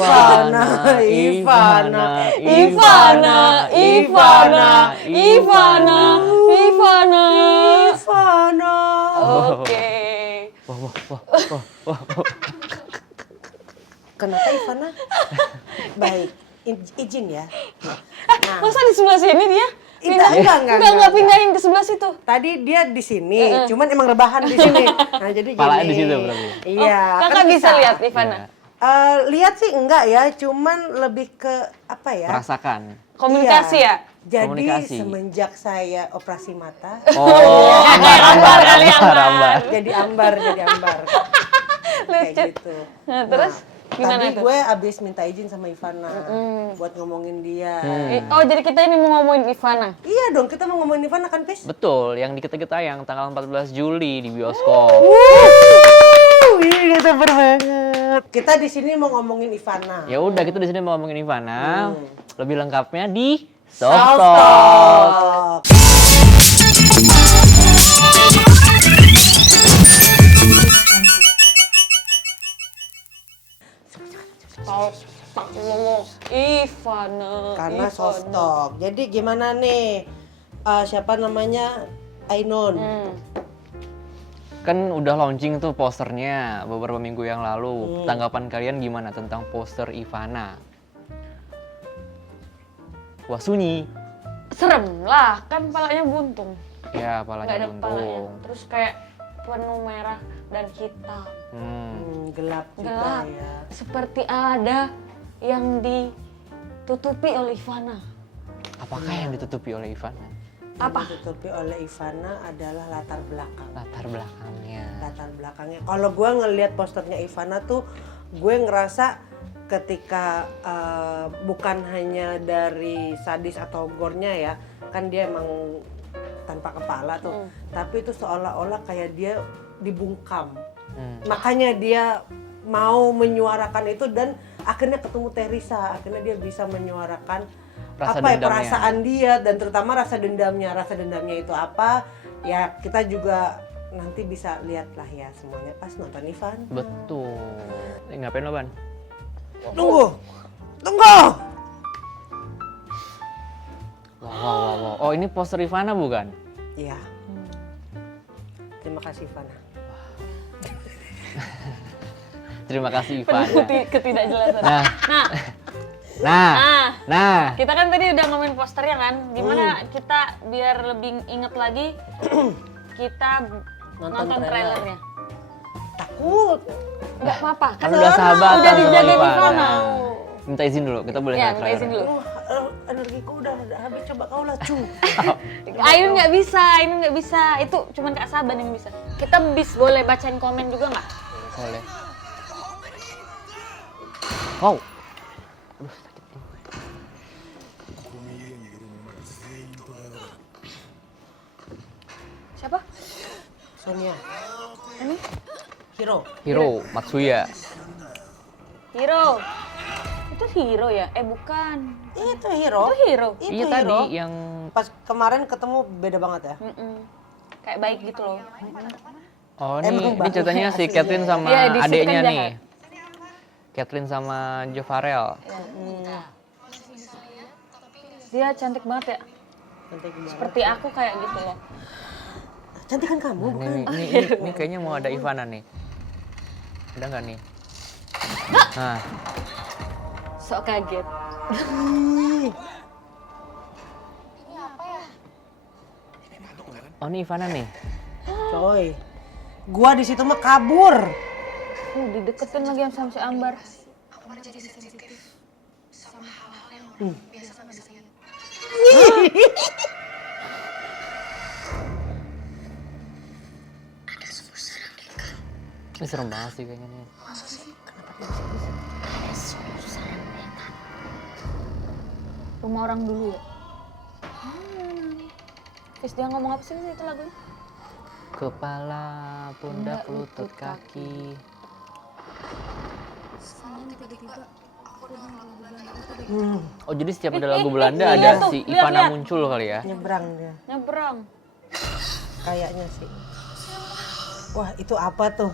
Ivana, Ivana, Ivana, Ivana, Ivana, Ivana, Ivana. Oke. Wah. Kenapa Ivana? Baik, izin ya. Nah, Masa di sebelah sini dia? Enggak, Pindahin ke sebelah situ. tadi dia di sini, cuman emang rebahan di sini. Nah, jadi gini. Palanya di situ berarti. Iya, Kakak bisa lihat Ivana. Lihat sih enggak ya, cuman lebih ke apa ya? Merasakan. Komunikasi Iya. ya? Jadi Komunikasi. semenjak saya operasi mata, Oh, Ambar kali, ambar. jadi ambar. Kayak Lucu. gitu. Nah, terus gimana tadi tuh? gue abis minta izin sama Ivana buat ngomongin dia. Oh, jadi kita ini mau ngomongin Ivana. Iya dong, kita mau ngomongin Ivana kan, Pis? betul, yang di kita tayang tanggal 14 Juli di bioskop. Ini sabar banget. Kita di sini mau ngomongin Ivana. Ya udah, kita di sini mau ngomongin Ivana. Lebih lengkapnya di Soft Soft Talk. Talk. Tak ngomong Ivana. Karena Ivana. soft talk. Jadi gimana nih? Siapa namanya? Ainun. Kan udah launching tuh posternya beberapa minggu yang lalu. Tanggapan kalian gimana tentang poster Ivana? Wah, sunyi. Serem lah, kan palanya buntung. Ya, Nggak palanya ada palanya. buntung. Terus kayak penuh merah dan hitam. Gelap juga Gelap. ya. Seperti ada yang ditutupi oleh Ivana. Apakah yang ditutupi oleh Ivana? Apa? Yang ditutupi oleh Ivana adalah latar belakang. Latar belakangnya. Latar belakangnya. Kalau gue ngelihat posternya Ivana tuh, gue ngerasa ketika bukan hanya dari sadis atau gore-nya ya, kan dia emang tanpa kepala tuh, tapi itu seolah-olah kayak dia dibungkam. Makanya dia mau menyuarakan itu dan akhirnya ketemu Teresa, akhirnya dia bisa menyuarakan Rasa apa ya, dendamnya. perasaan dia dan terutama rasa dendamnya. Rasa dendamnya itu apa? Ya kita juga nanti bisa lihat lah ya semuanya pas nonton Ivan. Betul. Ngapain lo, Ban? Tunggu. Wow. Oh, ini poster Ivana bukan? Iya. Terima kasih Ivana. Terima kasih Penuh Ivana. ketidakjelasan. Nah. Kita kan tadi udah ngomongin posternya kan. Gimana kita biar lebih inget lagi kita nonton trailernya. Takut. Enggak apa-apa. Kan udah sahabatan udah sama dijagain Ivana. Ivana. Minta izin dulu, kita boleh Ya, lihat minta trailer. izin dulu. Energiku udah habis, coba kau lah cu. Ainun nggak bisa. Itu cuman Kak Saban yang bisa. Kita boleh bacain komen juga nggak? Boleh. Wow. Aduh, sakit. Siapa? Sonia. Ini? Hiro Matsuya. Hiro. Itu Hiro ya? Bukan. Itu Hiro. Itu Hiro. Itu Iya Hiro. tadi yang Pas kemarin ketemu beda banget ya. Kayak baik gitu loh. oh Emang ini ceritanya si aslinya Catherine ya? sama Iya, di situ adeknya kan nih. jahat. Catherine sama Joe Farrell. Dia cantik banget ya. Cantik banget. Seperti aku kayak gitu loh. Cantik kan kamu, Nah, bukan? ini kayaknya mau ada Ivana nih. Ada nggak nih? Nah, Sok kaget. oh ini Ivana nih. Coy. Gua di situ mah kabur. Dideketin lagi sama si Ambar. Ini serem banget sih kayaknya nih. Rumah orang dulu ya. Terus dia ngomong apa sih itu lagunya? Kepala, pundak, lutut, kaki. Oh jadi setiap ada lagu Belanda iya ada tuh, si lihat, Ivana lihat. muncul kali ya? Nyebrang dia. Nyebrang. Kayaknya sih. Wah, itu apa tuh?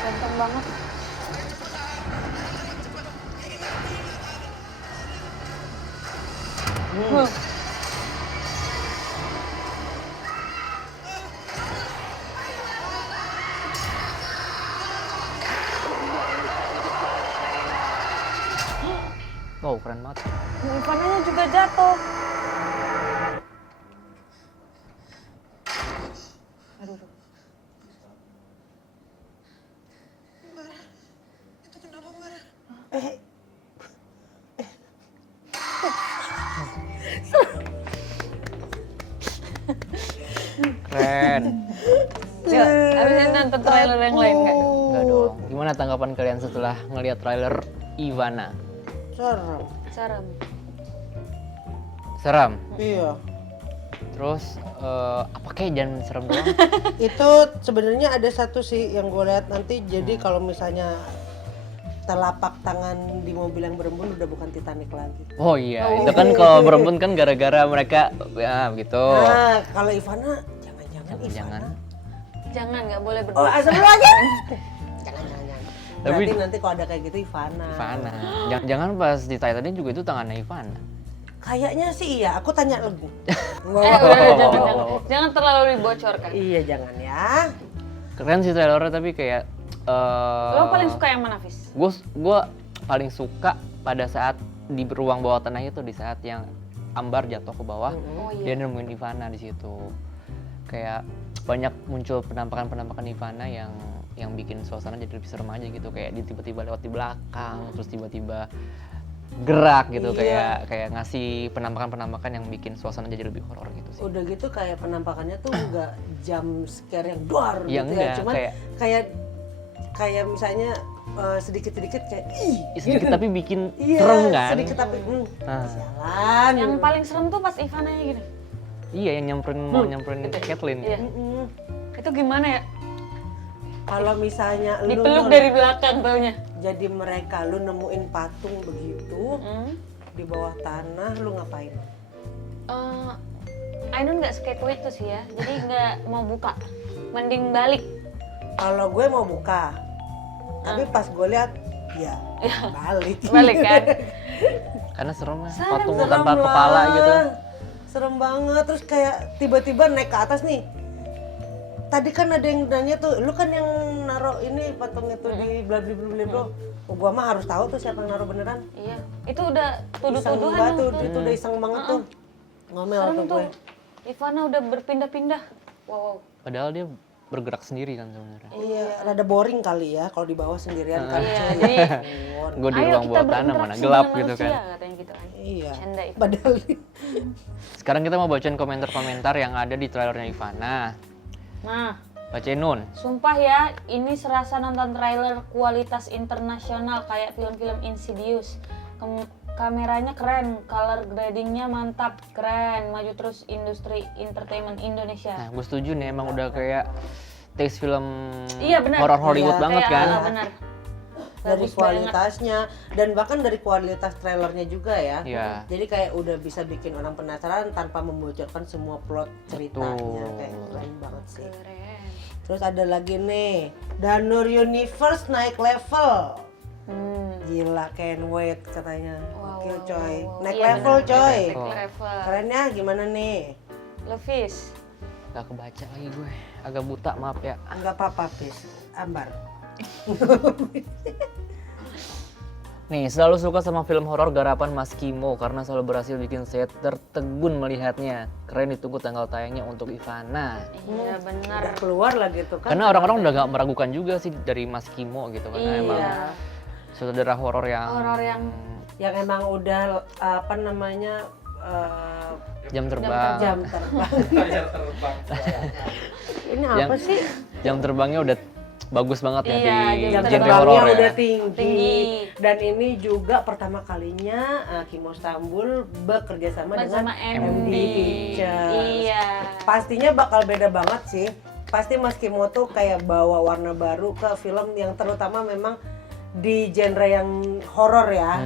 Ganteng banget. Wow, keren banget. Ivananya juga jatuh. Aduh. Keren. Yuk, habis nonton trailer yang lain nggak? Enggak dong. Gimana tanggapan kalian setelah ngelihat trailer Ivana? Serem. Serem. Seram. Iya. Terus apa kayak jangan serem doang? Itu sebenarnya ada satu sih yang gue lihat nanti. Jadi kalau misalnya telapak tangan di mobil yang berembun udah bukan Titanic lagi. Oh iya, itu kan kalau berembun kan gara-gara mereka ya begitu. Nah, kalau Ivana jangan-jangan Jangan. Jangan, nggak boleh Oh, berdua. asal lu aja. Jangan. Tapi- Berarti nanti kalau ada kayak gitu Ivana. Ivana. Jangan pas di Titanic juga itu tangannya Ivana. Kayaknya sih iya, aku tanya lagi. Udah, jangan terlalu dibocorkan. Iya, jangan ya. Keren sih trailernya tapi kayak Lo paling suka yang mana, Fis? gue paling suka pada saat di ruang bawah tanah itu, di saat yang Ambar jatuh ke bawah, Oh dia nemuin Ivana di situ. Kayak banyak muncul penampakan Ivana yang bikin suasana jadi lebih serem aja gitu. Kayak dia tiba-tiba lewat di belakang, terus tiba-tiba gerak gitu. Iya. Kayak ngasih penampakan yang bikin suasana jadi lebih horor gitu sih. Udah gitu kayak penampakannya tuh enggak jump scare yang duar Ya gitu enggak, ya. Cuman kayak misalnya sedikit-sedikit kayak ih. Sedikit tapi bikin Iya, serem kan. sedikit tapi Ah. sialan. Yang paling serem tuh pas Ivananya gini. Iya, yang mau nyamperin Kathleen. Iya. Mm-mm. Itu gimana ya? Kalau misalnya lu Dipeluk dari belakang taunya. jadi mereka lu nemuin patung begitu Hmm. di bawah tanah, lu ngapain? Ainun nggak suka itu sih ya, jadi nggak mau buka. Mending balik. Kalau gue mau buka, tapi pas gue lihat ya balik. Balik kan? Karena serem lah, Serem, patung Serem tanpa lah. kepala gitu. Serem banget, terus kayak tiba-tiba naik ke atas nih. Tadi kan ada yang nanya tuh, lu kan yang naruh ini patung itu di bla. Oh, gua mah harus tahu tuh siapa yang naruh beneran. Iya. Itu udah Iseng tuduh-tuduhan banget tuh, tuh. itu udah iseng banget tuh. Ngomel Serem tuh tuh. gue. Ivana udah berpindah-pindah. Wow. Padahal dia bergerak sendiri kan sebenarnya. Iya, rada boring kali ya kalau di bawah sendirian kan. Iya, cuy. jadi Ampun. Gue di ayo ruang kita bawah tanah mana berinteraksi gelap dengan gitu kan. manusia, katanya gitu kan. Iya. Canda itu. Padahal Sekarang kita mau bacain komentar-komentar yang ada di trailernya Ivana. Nah, Bacain Nun. sumpah ya, ini serasa nonton trailer kualitas internasional kayak film-film Insidious. Kameranya keren, color gradingnya mantap, keren, maju terus industri entertainment Indonesia. Nah, gue setuju nih, emang udah kayak taste film Iya, benar. horor Hollywood Iya, banget kan. Benar. dari Bagus kualitasnya dan bahkan dari kualitas trailernya juga ya. Iya. Jadi kayak udah bisa bikin orang penasaran tanpa membocorkan semua plot ceritanya. Betul. Kayak keren banget sih. Keren. Terus ada lagi nih, Danur Universe naik level. Gila, can't wait katanya. Wow, Oke wow, coy, wow. naik Iya, level benar. coy. Naik level. Keren ya, gimana nih? Levis. Gak kebaca lagi gue, agak buta maaf ya. Enggak apa-apa, Pis. Ambar. Nih, selalu suka sama film horor garapan Mas Kimo karena selalu berhasil bikin saya tertegun melihatnya. Keren, ditunggu tanggal tayangnya untuk Ivana. Iya benar. Udah keluar lagi tuh kan. Karena orang-orang udah gak meragukan juga sih dari Mas Kimo gitu kan. Emang Iya. sutradara horor yang yang emang udah apa namanya jam terbang. jam terbang. Ini apa Yang- sih? Jam terbangnya udah bagus banget ya Iya, di Jam genre terbangnya horor ya. udah tinggi. Tinggi. Dan ini juga pertama kalinya Kimo Stambul bekerja sama dengan Bersama MD MD. Pictures. Iya. Pastinya bakal beda banget sih. Pasti Mas Kimo tuh kayak bawa warna baru ke film yang terutama memang di genre yang horor ya.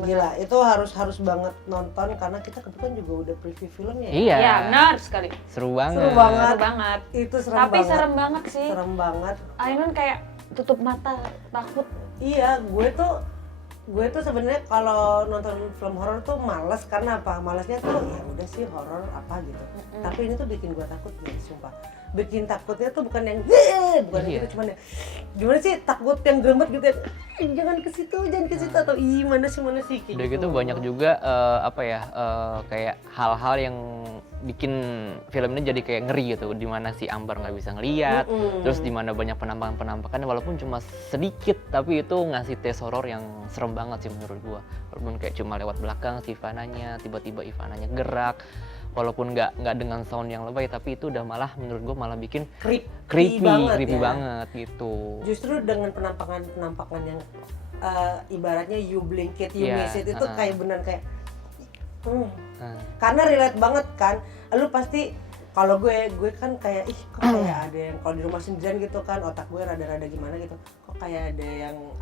Gila, itu harus banget nonton karena kita kebetulan juga udah preview filmnya ya. Iya. Ya benar sekali. Seru banget. Seru banget. Seru banget. Itu serem Tapi banget. serem banget sih. Serem banget. Ainun kayak tutup mata takut. Iya, gue tuh sebenarnya kalau nonton film horor tuh males karena apa? Malesnya tuh ya udah sih horor apa gitu. Tapi ini tuh bikin gue takut nih, sumpah. Bikin takutnya tuh bukan yang bukan Iya. gitu, cuman ya gimana sih takut yang gremet gitu ya. Jangan ke situ atau mana sih kayak Udah gitu banyak juga kayak hal-hal yang bikin film ini jadi kayak ngeri gitu, di mana si Ambar nggak bisa ngeliat, terus di mana banyak penampakan walaupun cuma sedikit tapi itu ngasih tes horor yang serem banget sih menurut gua. Walaupun kayak cuma lewat belakang si Ivananya, tiba-tiba Ivananya gerak, walaupun nggak dengan sound yang lebay, tapi itu udah malah menurut gua malah bikin creepy banget gitu. Justru dengan penampakan yang ibaratnya you blink it, you Iya, miss it itu kayak benar kayak Nah, karena relate banget kan. Lu pasti kalau gue kan kayak kok kayak ada yang kalau di rumah sendirian gitu kan otak gue rada-rada gimana gitu. Kok kayak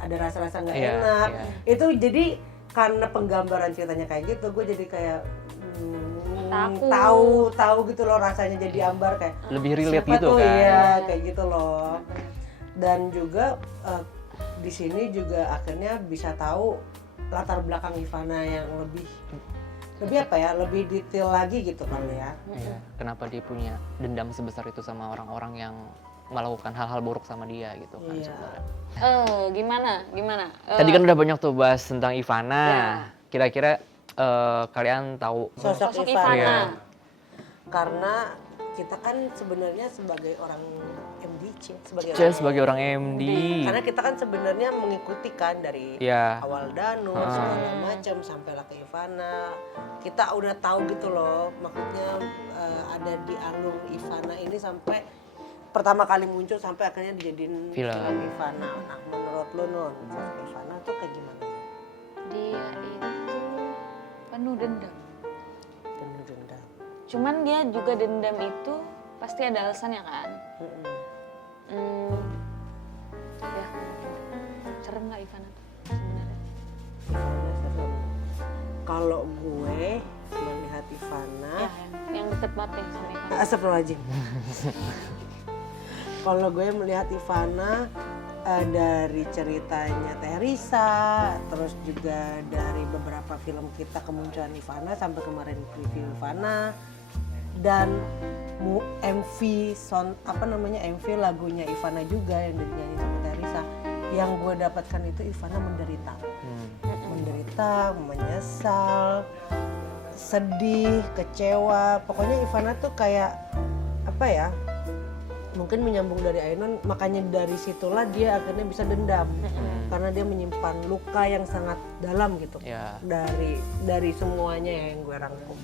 ada rasa-rasa nggak Iya, enak. iya. Itu jadi karena penggambaran ceritanya kayak gitu, gue jadi kayak Takut. tahu gitu loh rasanya jadi Ambar kayak lebih relate siapa gitu tuh, kan. Iya, kayak gitu loh. Dan juga di sini juga akhirnya bisa tahu latar belakang Ivana yang lebih apa ya, lebih detail lagi gitu kali ya. Iya, kenapa dia punya dendam sebesar itu sama orang-orang yang melakukan hal-hal buruk sama dia gitu kan Iya. sebenarnya. Gimana? Tadi kan udah banyak tuh bahas tentang Ivana. Ya. Kira-kira kalian tahu Sosok Sosok Ivana. Ivana. Karena kita kan sebenarnya sebagai orang MDC, sebagai orang MD. karena kita kan sebenarnya mengikuti kan dari Iya. awal Danur segala macam sampailah ke Ivana. Kita udah tahu gitu loh, maksudnya ada di alur Ivana ini sampai pertama kali muncul sampai akhirnya dijadiin film Ivana. Nah, menurut lo Nun, sosok Ivana tuh kayak gimana? Dia itu penuh dendam. Penuh dendam. Cuman dia juga dendam itu pasti ada alasannya kan. Ya, serem nggak Ivana tuh sebenarnya? Ivana serem. Kalau gue melihat Ivana, Ya, yang deket banget ya sama Ivana. astagfirullahaladzim. Kalau gue melihat Ivana dari ceritanya Teresa, terus juga dari beberapa film kita kemunculan Ivana sampai kemarin preview Ivana dan MV MV lagunya Ivana juga yang dinyanyi sama Teresa. Yang gue dapatkan itu Ivana menderita, menyesal, sedih, kecewa. Pokoknya Ivana tuh kayak apa ya? Mungkin menyambung dari Ainun, makanya dari situlah dia akhirnya bisa dendam karena dia menyimpan luka yang sangat dalam gitu. Ya. Dari semuanya yang gue rangkum.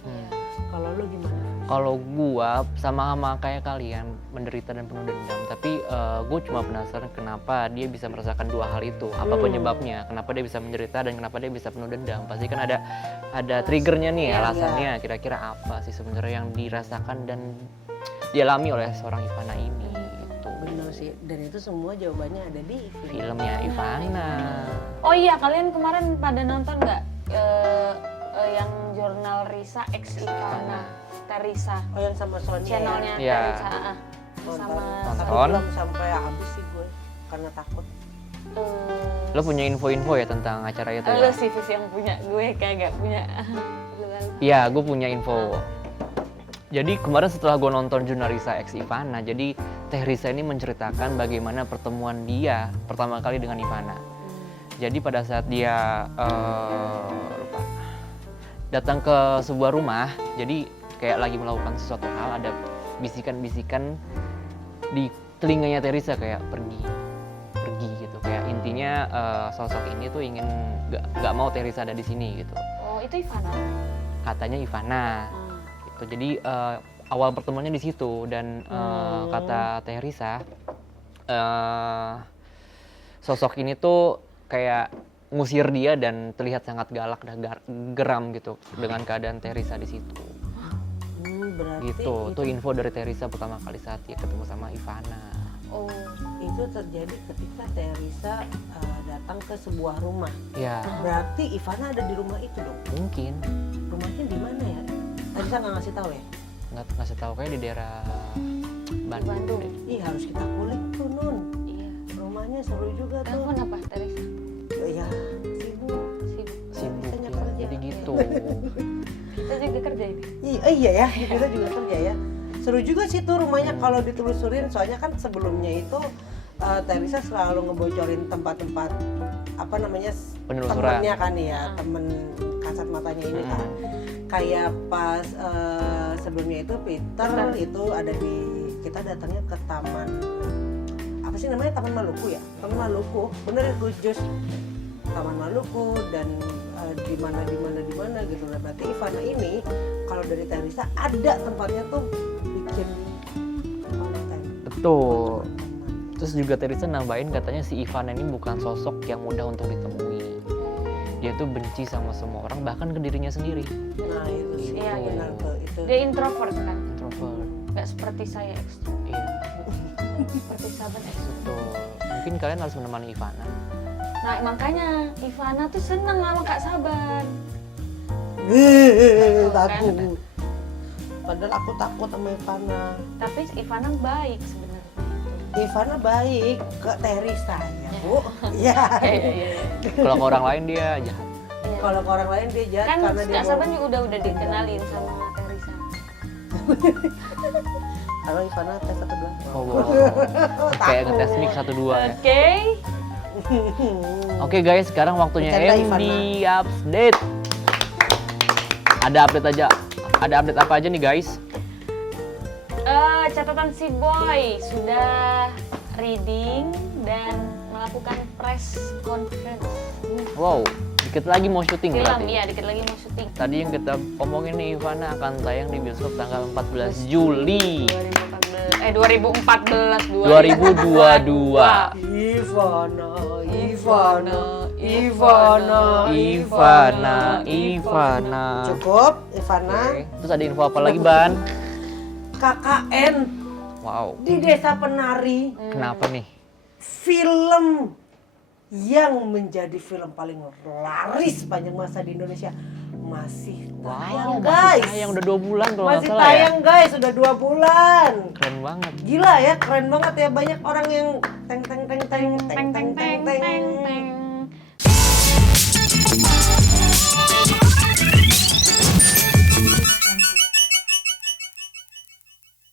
Kalau lu gimana? Kalau gua sama kayak kalian menderita dan penuh dendam, tapi gue cuma penasaran kenapa dia bisa merasakan dua hal itu. Apa penyebabnya? Kenapa dia bisa menderita dan kenapa dia bisa penuh dendam? Pasti kan ada triggernya nih, alasannya. Kira-kira apa sih sebenarnya yang dirasakan dan dialami oleh seorang Ivana ini gitu. Bener sih, dan itu semua jawabannya ada di Filmnya Ivana. Oh iya, kalian kemarin pada nonton nggak yang jurnal Risa X Ivana Teresa? Oh yang sama Sony Channelnya Iya. Teresa. Sama Tapi Nonton? belum sampai habis sih gue karena takut. Lo punya info-info ya tentang acara itu Lu ya? sih Fis yang punya, gue kayak gak punya. Iya, gue punya info. Jadi kemarin setelah gue nonton Jurnalisa X Ivana, jadi Teh Risa ini menceritakan bagaimana pertemuan dia pertama kali dengan Ivana. Jadi pada saat dia datang ke sebuah rumah, jadi kayak lagi melakukan sesuatu hal, ada bisikan-bisikan di telinganya Teh Risa kayak pergi gitu. Kayak intinya sosok ini tuh ingin gak mau Teh Risa ada di sini gitu. Oh itu Ivana? Katanya Ivana. Jadi awal pertemuannya di situ dan kata Teh Risa sosok ini tuh kayak ngusir dia dan terlihat sangat galak dan geram gitu dengan keadaan Teh Risa di situ. Berarti Gitu. Itu info dari Teh Risa pertama kali saat dia ketemu sama Ivana. Oh itu terjadi ketika Teresa datang ke sebuah rumah. Ya, Berarti Ivana ada di rumah itu dong. mungkin Rumahnya di mana ya? Tadi saya nggak ngasih tahu ya. nggak ngasih tahu kayak di daerah Bandung. Bandung. deh. Ih harus kita kulik tuh Nun. Iya. Rumahnya seru juga tuh. Kamu apa, Teresa? Ya sibuk. Sibuk. Sibuk Bisanya ya, kerja. jadi gitu. Kita juga kerja ini. Iya ya, kita juga kerja ya. Seru juga sih tuh rumahnya kalau ditelusurin. Soalnya kan sebelumnya itu Teresa selalu ngebocorin tempat-tempat apa namanya Penelusuran. temennya kan ya, temen kasat matanya ini kan. Kayak pas sebelumnya itu Peter itu ada di kita datangnya ke taman apa sih namanya, Taman Maluku ya, Taman Maluku, bener Gus Jus, Taman Maluku dan di mana gitu. Nah, berarti Ivana ini kalau dari Teresa ada tempatnya tuh bikin konten. Betul. Terus juga Teresa nambahin katanya si Ivana ini bukan sosok yang mudah untuk ditemui. Dia tuh benci sama semua orang, bahkan ke dirinya sendiri. Nah itu sih Iya, benar tuh itu. Dia introvert kan? Introvert. Gak seperti saya ekstrovert. Iya, Seperti sahabat ekstrovert. betul. Mungkin kalian harus menemani Ivana. Nah makanya Ivana tuh seneng sama Kak Saban. Takut. Padahal aku takut sama Ivana. Tapi Ivana baik sebenarnya. Ivana baik ke Teresa ya Bu. Iya. Iya. Kalau ke orang lain dia jahat. Kalau ke orang lain dia jahat Kan karena dia Kak mau- Saban juga udah dikenalin sama Teresa. Halo Ivana tes 1 2. Oh, wow. Kayak ngetes mic 1 2 ya. Oke. Oke guys, sekarang waktunya Bercanda, MD update. Ada update apa aja nih guys? Catatan si Boy sudah reading dan melakukan press conference. Wow, dikit lagi mau syuting Film, berarti. iya dikit lagi mau syuting. Tadi yang kita omongin nih Ivana akan tayang di bioskop tanggal 14 Juli 2014 2022. Ivana. Cukup Ivana. Oke. Terus ada info apa lagi, Ban? KKN Wow. di Desa Penari, Kenapa nih? film yang menjadi film paling laris sepanjang masa di Indonesia masih tayang guys. Masih tayang udah 2 bulan kalau nggak Masih salah ya. tayang guys, udah 2 bulan. Keren banget. Gila ya, keren banget ya, banyak orang yang teng teng teng teng teng teng